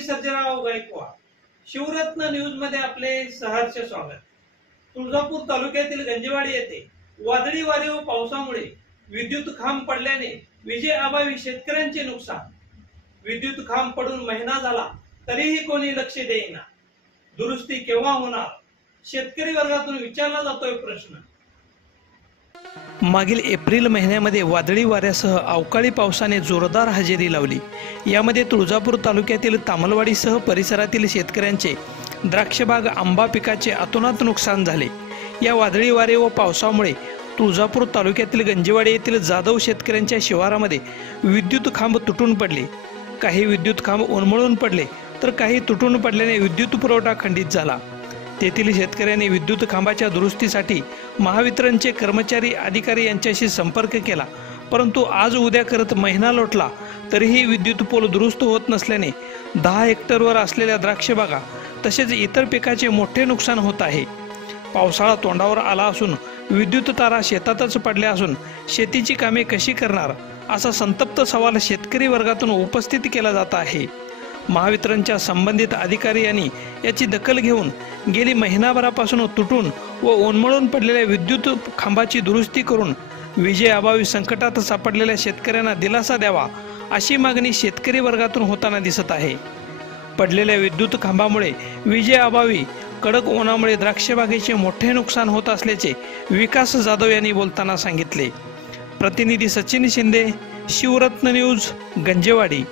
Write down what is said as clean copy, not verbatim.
मी Sarjerao Gaikwad. Shivratna news मध्ये आपले सहर्ष स्वागत. तुळजापूर तालुक्यातील गंजेवाडी येथे वादळी वारे व पावसामुळे विद्युत खांब पडल्याने विजेअभावी शेतकऱ्यांचे नुकसान. विद्युत खांब पडून महिना झाला तरीही कोणी लक्ष देईना. दुरुस्ती केव्हा होणार, शेतकरी वर्गातून विचारला जातोय प्रश्न. मागील एप्रिल महिन्यामध्ये वादळी वाऱ्यासह अवकाळी पावसाने जोरदार हजेरी लावली. यामध्ये तुळजापूर तालुक्यातील तामलवाडीसह परिसरातील शेतकऱ्यांचे द्राक्षबाग आंबा पिकाचे अतोनात नुकसान झाले. या वादळी वारे व पावसामुळे तुळजापूर तालुक्यातील गंजेवाडी येथील जाधव शेतकऱ्यांच्या शिवारामध्ये विद्युत खांब तुटून पडले. काही विद्युत खांब उन्मळून पडले तर काही तुटून पडल्याने विद्युत पुरवठा खंडित झाला. तेथील शेतकऱ्यांनी विद्युत खांबाच्या दुरुस्तीसाठी महावितरणचे कर्मचारी अधिकारी यांच्याशी संपर्क केला, परंतु आज उद्या करत महिना लोटला तरीही विद्युत पोल दुरुस्त होत नसल्याने 10 हेक्टरवर असलेल्या द्राक्षबागा तसेच इतर पिकाचे मोठे नुकसान होत आहे. पावसाळा तोंडावर आला असून विद्युत तारा शेतातच पडल्या असून शेतीची कामे कशी करणार असा संतप्त सवाल शेतकरी वर्गातून उपस्थित केला जात आहे. महावितरणच्या संबंधित अधिकारी यांनी याची दखल घेऊन गेली महिनाभरापासून तुटून व उन्मळून पडलेल्या विद्युत खांबाची दुरुस्ती करून विजेअभावी संकटात सापडलेल्या शेतकऱ्यांना दिलासा द्यावा अशी मागणी शेतकरी वर्गातून होताना दिसत आहे. पडलेल्या विद्युत खांबामुळे विजेअभावी कडक उन्हामुळे द्राक्षबागेचे मोठे नुकसान होत असल्याचे विकास जाधव यांनी बोलताना सांगितले. प्रतिनिधी सचिन शिंदे, शिवरत्न न्यूज, गंजेवाडी.